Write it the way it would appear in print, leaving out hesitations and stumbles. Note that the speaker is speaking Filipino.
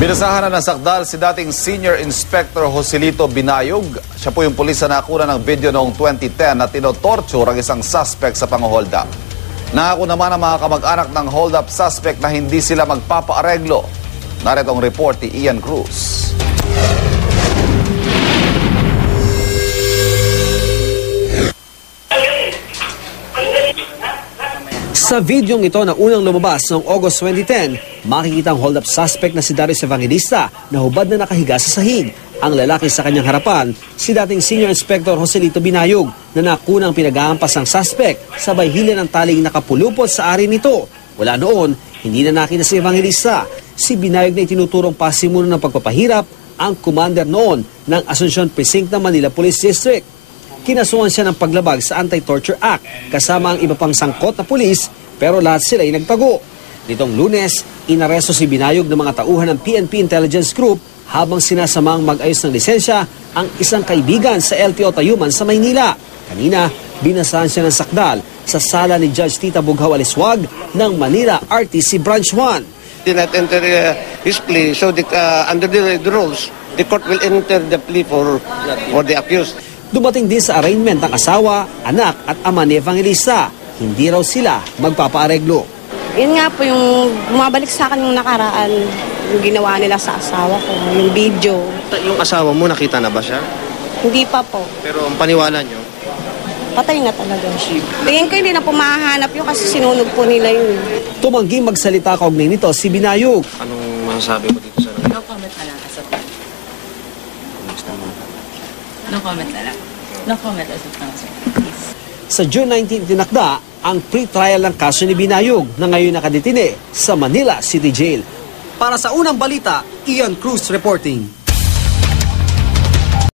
Binasahan na ng sakdal si dating Senior Inspector Joselito Binayog. Siya po yung pulis na nakuna ng video noong 2010 na tinotorture ang isang suspect sa pang-hold up. Nangako naman ang mga kamag-anak ng hold-up suspect na hindi sila magpapaareglo. Narito ang report ni Ian Cruz. Sa videong ito na unang lumabas noong August 2010, makikita ang hold-up suspect na si Darius Evangelista na hubad na nakahiga sa sahig. Ang lalaki sa kanyang harapan, si dating Senior Inspector Joselito Binayog na nakunang pinag-aampas ng suspect sabay hila ng taling nakapulupot sa ari nito. Wala noon, hindi na nakita si Evangelista. Si Binayog na itinuturong pasimuno ng pagpapahirap ang commander noon ng Asuncion Precinct ng Manila Police District. Kinasuhan siya ng paglabag sa Anti-Torture Act kasama ang iba pang sangkot na pulis pero lahat sila ay nagtago. Nitong Lunes, inaresto si Binayog ng mga tauhan ng PNP Intelligence Group habang sinasamang mag-ayos ng lisensya ang isang kaibigan sa LTO Tayuman sa Maynila. Kanina, binasahan siya ng sakdal sa sala ni Judge Tita Bughaw Aliswag ng Manila RTC Branch 1. Did not enter his plea, so under the rules, the court will enter the plea for the accused. Dumating din sa arraignment ang asawa, anak at ama ni Evangelista. Hindi raw sila magpapaareglo. Yun nga po yung bumabalik sa akin yung nakaraan, yung ginawa nila sa asawa ko, yung video. Yung asawa mo, nakita na ba siya? Hindi pa po. Pero ang paniwala nyo? Patay na talaga siya. Tingin ko hindi na po mahahanap yun kasi sinunog po nila yun. Tumangging magsalita kaugnay nito si Binayog. Anong masasabi mo dito sa nangyari? No comment na lang as of now. No comment na lang. No comment as of now, sir. Please. Sa June 19 tinakda ang pre-trial ng kaso ni Binayog na ngayon nakadetine sa Manila City Jail. Para sa unang balita, Ian Cruz reporting.